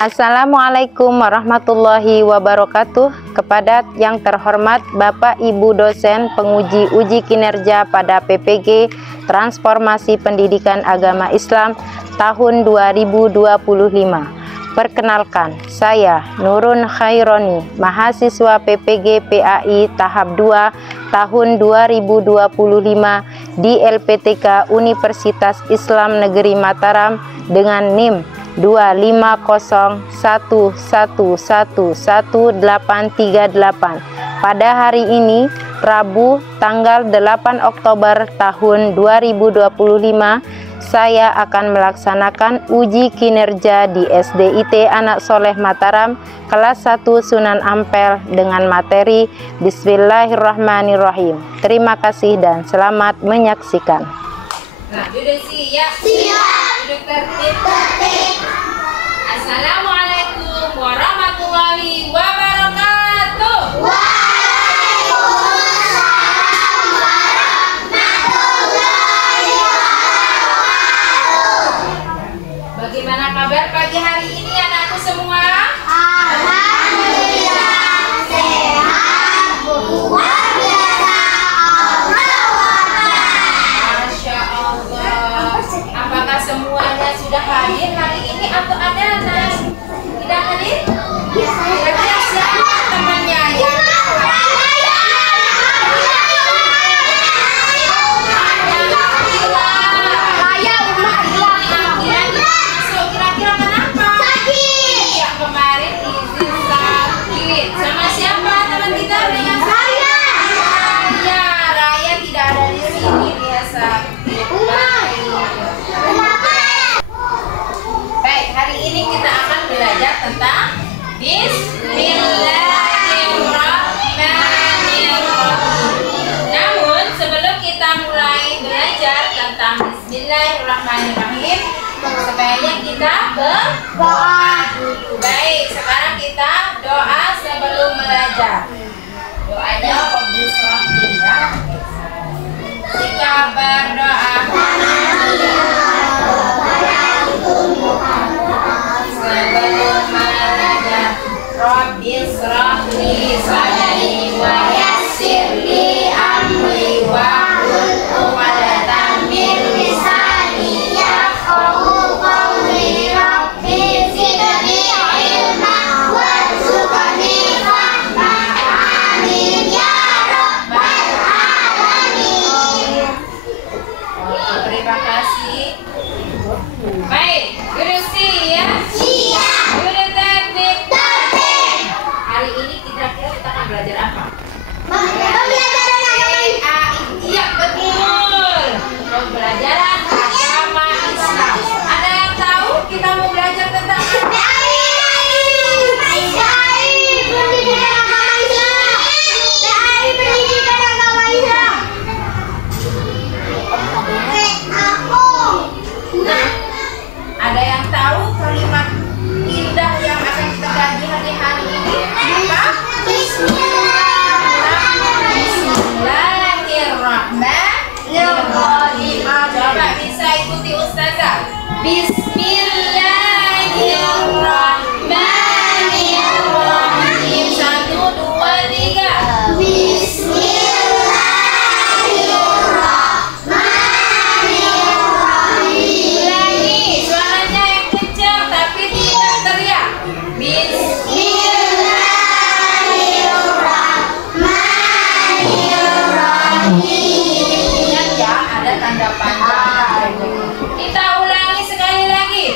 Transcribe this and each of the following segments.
Assalamualaikum warahmatullahi wabarakatuh. Kepada yang terhormat Bapak Ibu dosen penguji uji kinerja pada PPG Transformasi Pendidikan Agama Islam tahun 2025. Perkenalkan, saya Nurun Khaironi, mahasiswa PPG PAI tahap 2 tahun 2025 di LPTK Universitas Islam Negeri Mataram dengan NIM 25011111838. Pada hari ini, Rabu, tanggal 8 Oktober tahun 2025, saya akan melaksanakan uji kinerja di SDIT Anak Soleh Mataram kelas 1 Sunan Ampel dengan materi Bismillahirrahmanirrahim. Terima kasih dan selamat menyaksikan. Nah, duduk siap. Siap. Duduk tertib. Assalamualaikum warahmatullahi wabarakatuh. Waalaikumsalam warahmatullahi wabarakatuh. Bagaimana kabar pagi hari ini anakku semua? Alhamdulillah sehat. Luar biasa. Masya Allah. Apakah semuanya sudah hadir hari ini atau ada anak tidak hadir? Kira-kira siapa temannya ya? Kira-kira kenapa? Ya, kemarin izin sakit. Sama siapa teman kita dengan saya? Raya tidak ada di sini, dia sakit. Baik, hari ini kita akan belajar tentang Bismillahirrahmanirrahim. Namun sebelum kita mulai belajar tentang Bismillahirrahmanirrahim, sebaiknya kita berdoa dulu. Baik, sekarang kita doa sebelum belajar. Doanya Rabbil Sholli ya. Jika berdoa sebelum belajar, Rabbil Sholli sadri wa yassirli amri wahlul 'uqdatam min lisani yafqahu qawli. Rabbi zidni ilman warzuqni fahma. Amin ya rabbal alamin. Terima kasih. Baik, guru siap. Guru tertib. Hari ini kira-kira kita akan belajar apa? Iya, betul. Pembelajaran agama Islam. Ada yang tahu kita mau belajar tentang apa? Nah, ada yang tahu kalimat indah yang akan kita kaji hari ini? Apa? Bismillahirrahmanirrahim. Coba bisa ikuti Ustazah. Bismillahirrahmanirrahim. 1, 2, 3. Ulangi, suaranya yang kencang tapi tidak teriak. Ingat ya, ada tanda panjang. Kita ulangi sekali lagi.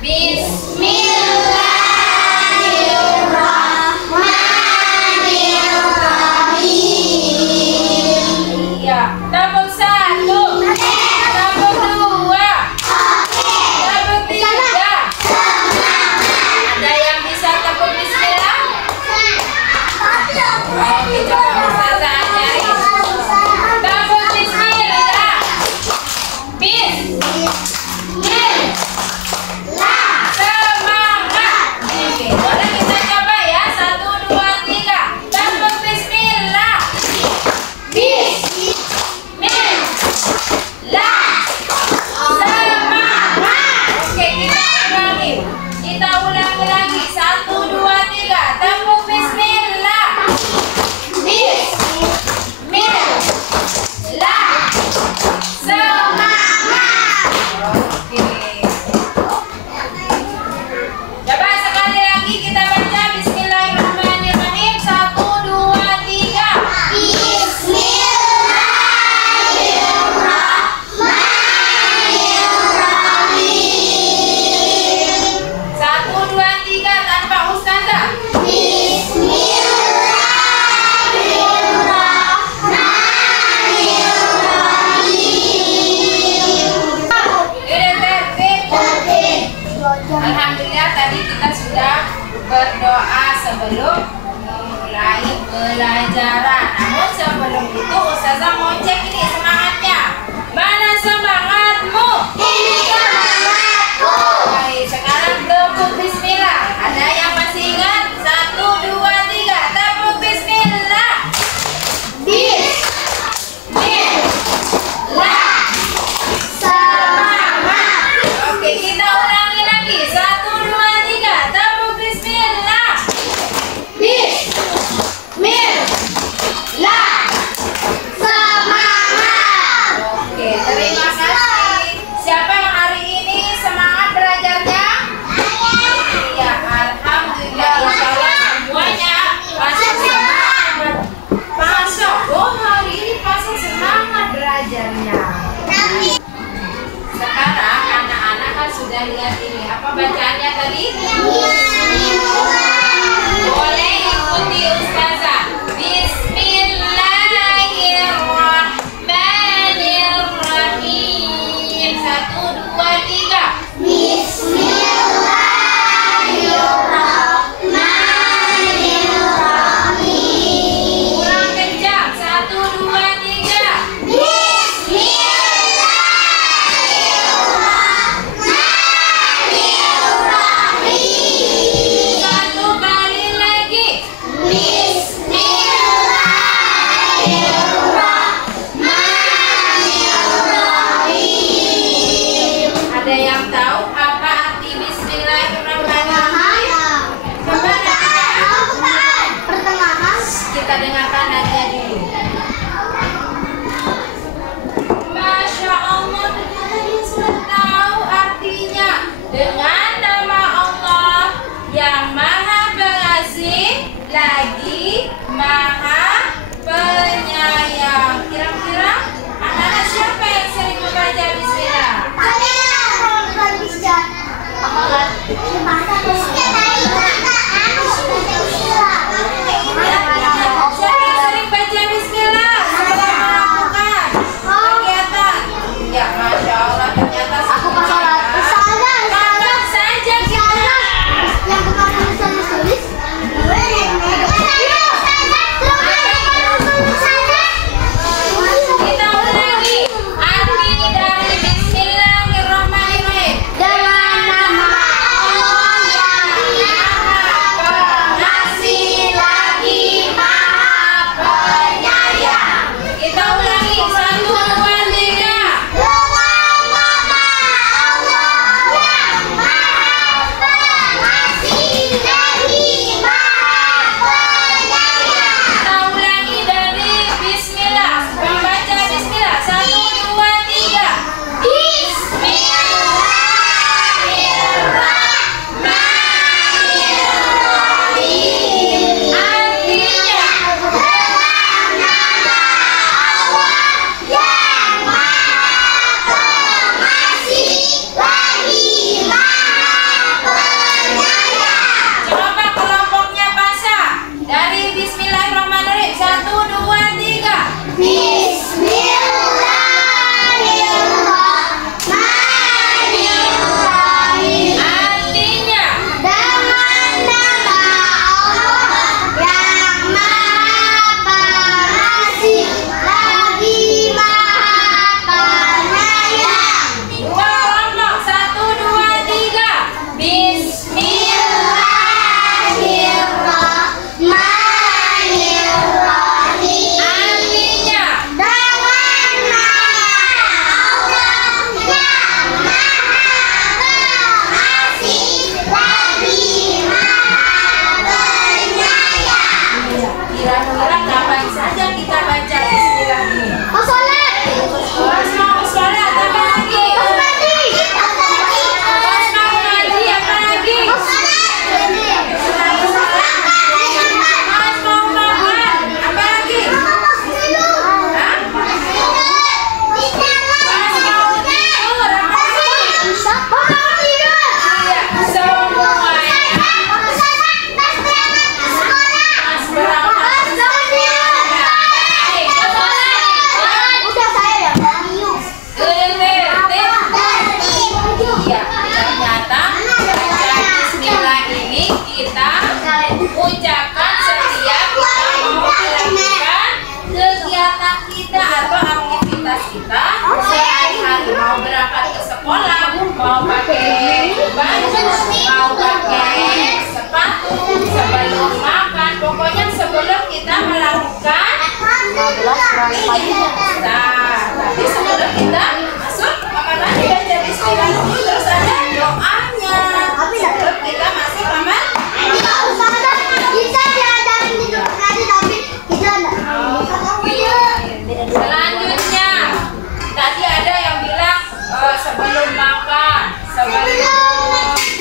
Bismillahirrahmanirrahim. Iya, tabung 1, tabung 2, tabung 3. Ada yang bisa tabung bismillah? Oke, coba Ustazah ajarin. Tabung bismillah. Bismillah. Semangat. Oke, boleh kita coba ya. 1, 2, 3. Tabung bismillah. Bismillah. Semangat. Oke, kita ulangi. Kita ulangi lagi. berdoa sebelum mulai pelajaran. Namun sebelum itu Ustazah mau cek ini semangatnya. Mana semangatmu? Ini semangatku. Baik, sekarang tepuk bismillah. Ada yang masih ingat? 1, 2, 3. Tepuk bismillah. Semangat. Oke, kita ulangi lagi. 1, 2, 3. Tepuk bismillah. Semangat. Oke, terima kasih. Siapa yang hari ini semangat belajarnya? Iya, alhamdulillah. Insya Allah semuanya pasti semangat. Masuk. Oh, hari ini pasti semangat belajarnya. Sekarang anak-anak kan sudah lihat ini. Apa bacaannya tadi? Boleh ikuti Ustazah. Bismillahirrahmanirrahim. 1, 2, 3. Bismillahirrahmanirrahim. Kurang kencang. 1, 2, 3. Bismillahirrahmanirrahim. Satu kali lagi. Bismillahirrahmanirrahim. Nah, tapi sebelum kita masuk kamar mandi baca bismillah dulu, terus ada doanya. Sebelum kita masuk kamar. Selanjutnya, tadi ada yang bilang sebelum makan, sebelum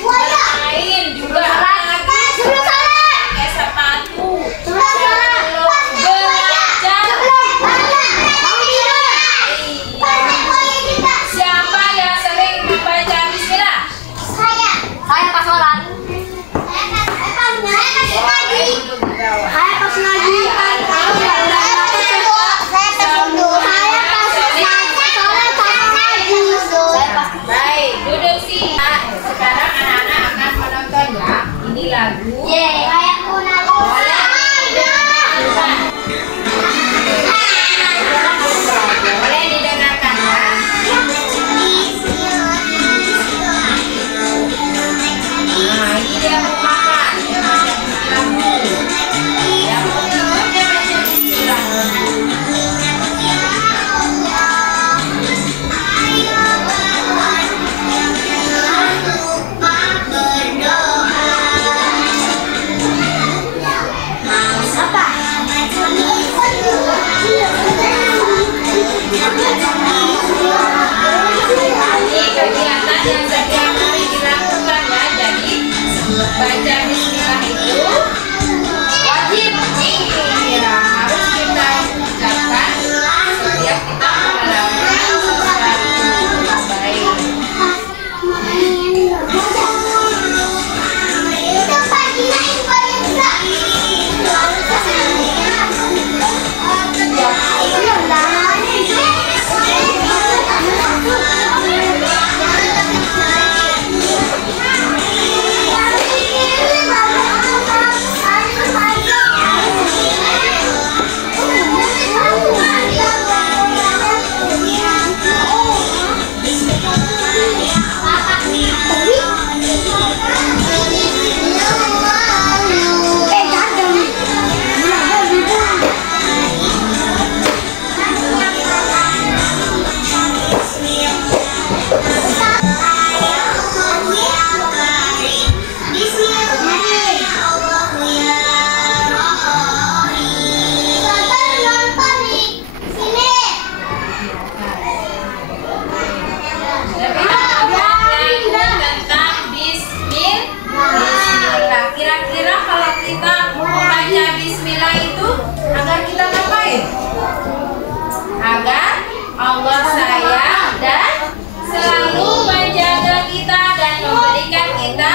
bermain juga lagi pakai sepatu, sebelum belajar. Siapa yang sering membaca bismillah? Saya pas sholat. Duduk di bawah. Saya pas ngaji. Baik, duduk sih. Sekarang anak-anak akan menonton ya. Ini lagu. Boleh didengarkan ya. Nah, ini dia mau makan. Dia baca bismillah dulu. Dia mau minum, dia baca bismillah dulu. Ini kegiatan yang setiap hari dilakukan ya. Jadi baca bismillah itu wajib. Iya, harus kita ucapkan setiap kita melakukan sesuatu baik. Kira-kira kalau kita membaca bismillah itu agar kita ngapain? Agar Allah sayang dan selalu menjaga kita dan memberikan kita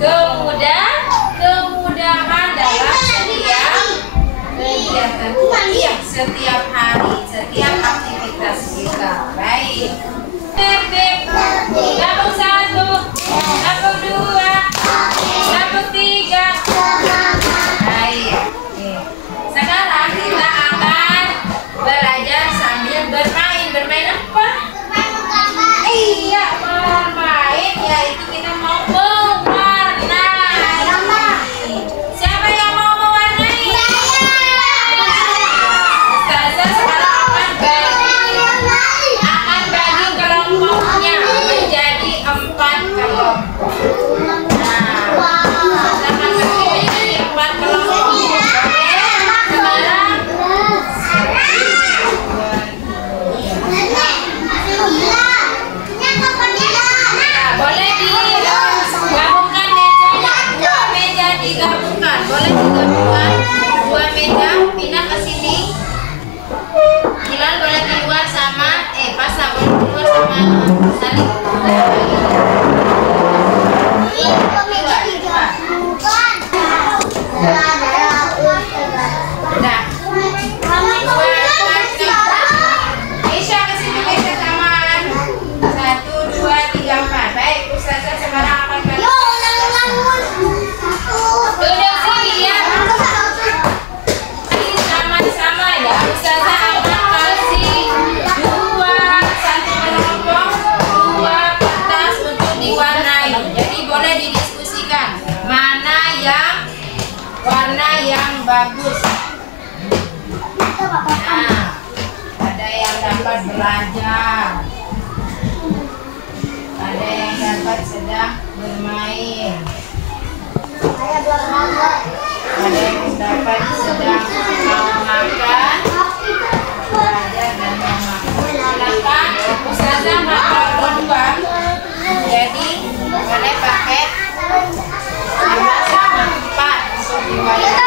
kemudahan dalam setiap kegiatan kita, setiap hari, setiap aktivitas kita. Baik. Gabung 1, gabung 2, gabung 3. Baik. Sekarang kita akan belajar sambil bermain. Bermain apa? Iya, bermain. Yaitu kita mau mewarnai. Siapa yang mau mewarnai? Ustazah sekarang akan bagi kelompoknya menjadi 4 kelompok. bagus. Nah, dapat belajar. Ada yang dapat sedang bermain. Ada yang dapat sedang mau makan, belajar dan mau makan. Silakan Ustazah hafal berdua. Jadi boleh pakai 5 sama 4 untuk riwayat.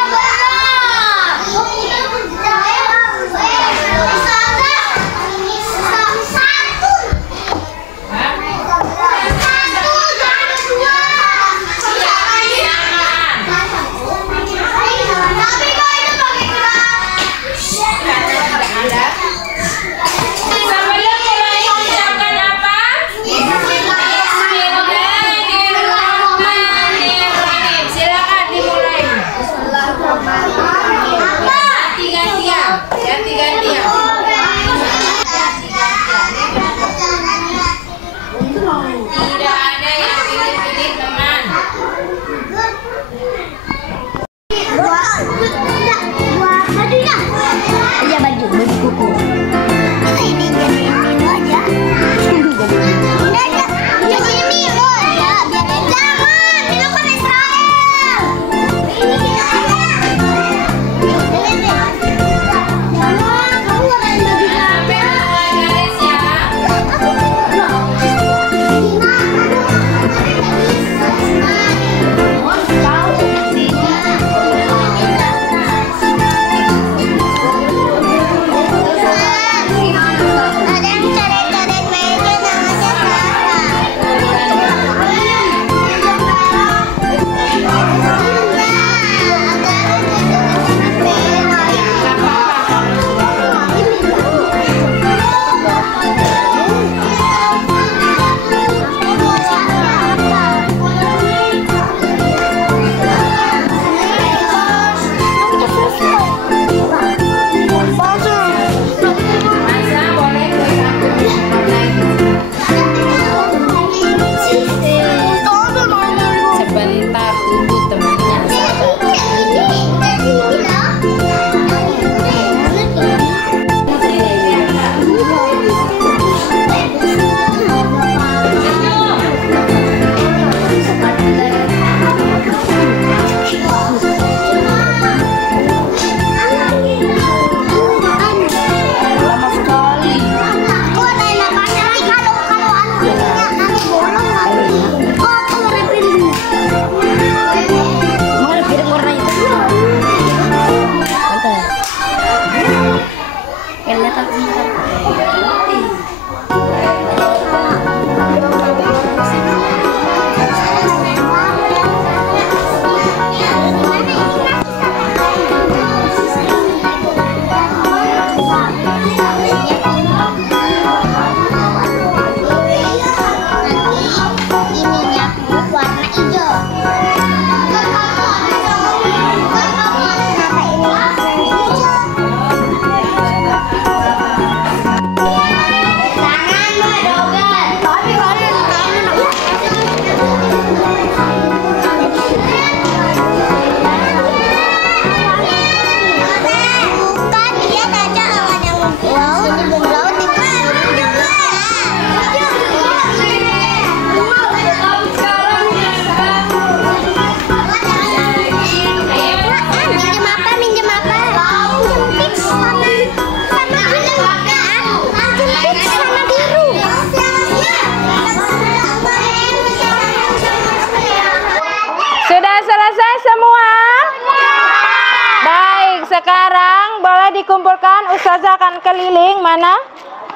Sekarang boleh dikumpulkan, Ustazah akan keliling. Mana?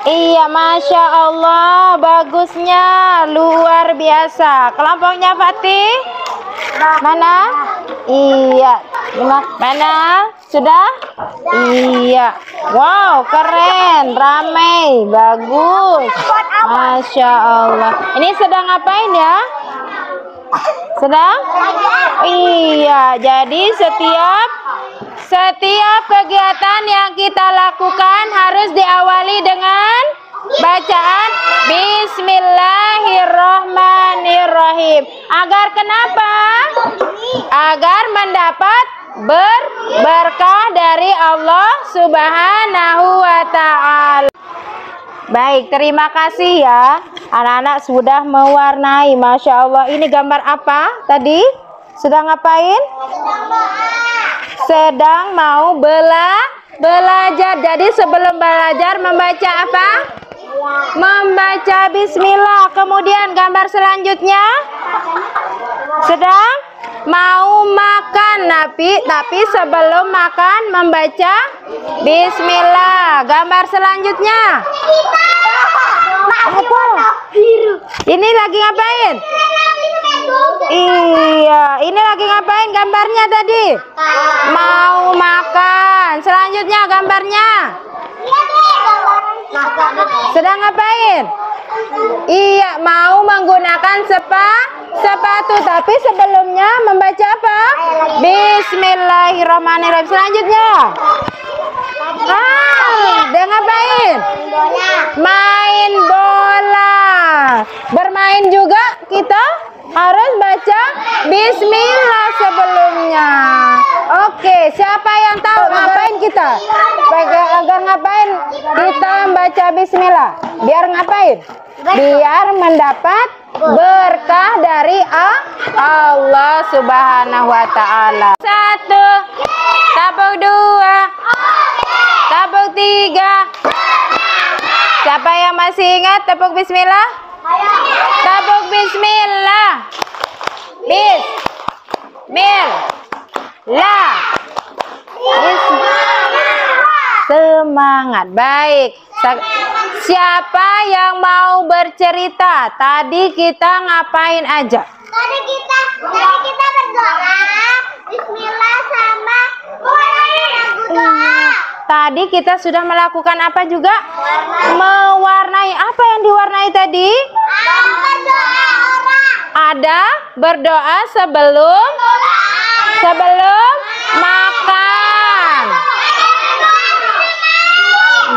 Iya, Masya Allah, bagusnya luar biasa. Kelompoknya Fatih? Mana? Iya. Mana? Sudah? Iya. Wow, keren, ramai, bagus. Masya Allah. Ini sedang ngapain ya? Sedang? Iya, jadi setiap kegiatan yang kita lakukan harus diawali dengan bacaan Bismillahirrahmanirrahim. Agar kenapa? Agar mendapat berkah dari Allah Subhanahu wa ta'ala. Baik, terima kasih ya. Anak-anak sudah mewarnai. Masya Allah. Ini gambar apa tadi? Sedang ngapain? Sedang mau belajar. Jadi sebelum belajar membaca apa? Membaca bismillah. Kemudian gambar selanjutnya sedang mau makan, tapi sebelum makan membaca bismillah. Gambar selanjutnya apa? Ini lagi ngapain? Iya, ini lagi ngapain gambarnya tadi? Mau makan. Selanjutnya gambarnya sedang ngapain? Iya, mau menggunakan sepatu, tapi sebelumnya membaca apa? Bismillahirrahmanirrahim. Selanjutnya dia ngapain? Main bola. Bermain juga kita harus baca bismillah sebelumnya. Oke, siapa yang tahu ngapain kita? Agar ngapain kita baca bismillah? Biar ngapain? Biar mendapat berkah dari Allah Subhanahu wa taala. 1, tepuk 2, tepuk 3. Siapa yang masih ingat tepuk bismillah? Tepuk bismillah. Bismillah. Semangat. Baik. Siapa yang mau bercerita? Tadi kita ngapain aja? Tadi kita berdoa, bismillah sama lagu doa. Tadi kita sudah melakukan apa juga? Mewarnai. Apa yang diwarnai tadi? Berdoa orang. Ada berdoa sebelum makan.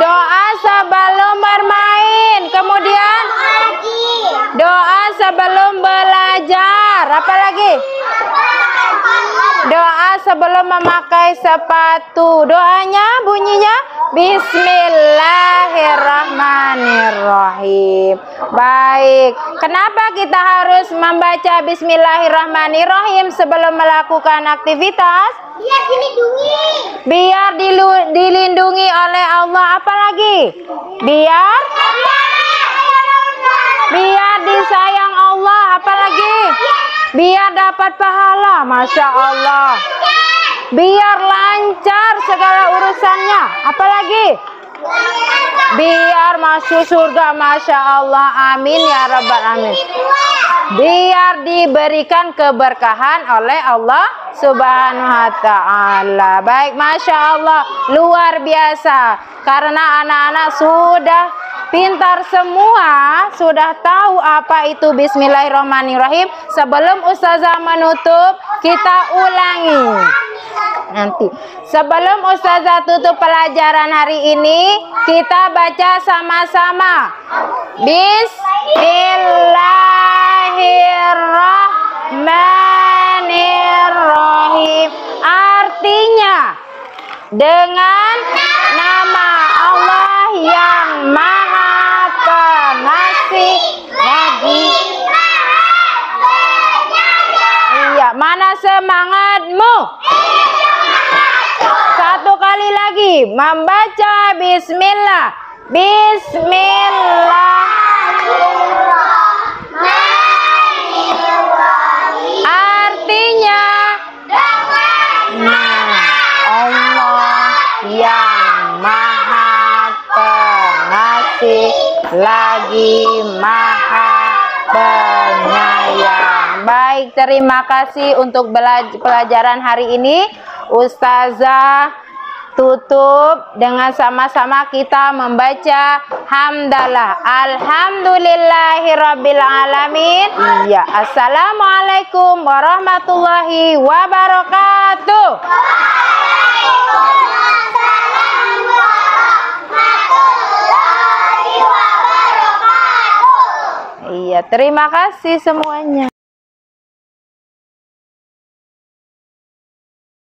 Doa sebelum bermain. Kemudian doa sebelum belajar. Apa lagi? Doa sebelum memakai sepatu. Doanya bunyinya Bismillahirrahmanirrahim. Baik. Kenapa kita harus membaca Bismillahirrahmanirrahim sebelum melakukan aktivitas? Biar dilindungi. Biar dilindungi oleh Allah. Apa lagi? Biar disayang Allah. Apa lagi? Biar dapat pahala. Masya Allah. Biar lancar segala urusannya. Apa lagi? Biar masuk surga. Masya Allah. Amin ya rabbal alamin. Biar diberikan keberkahan oleh Allah Subhanahu wa ta'ala. Baik, Masya Allah. Luar biasa. Karena anak-anak sudah pintar semua, sudah tahu apa itu Bismillahirrahmanirrahim. Sebelum Ustazah menutup, kita ulangi. Nanti sebelum Ustazah tutup pelajaran hari ini, kita baca sama-sama Bismillahirrahmanirrahim. Artinya, dengan nama Allah yang Maha Pengasih lagi. Iya, mana semangatmu? Satu kali lagi membaca bismillah. Bismillah. Artinya Allah yang Maha Pengasih lagi Maha Penyayang. Baik, terima kasih untuk pelajaran hari ini. Ustazah tutup dengan sama-sama kita membaca hamdalah. Alhamdulillahirabbil alamin. Iya, assalamualaikum warahmatullahi wabarakatuh. Iya, terima kasih semuanya.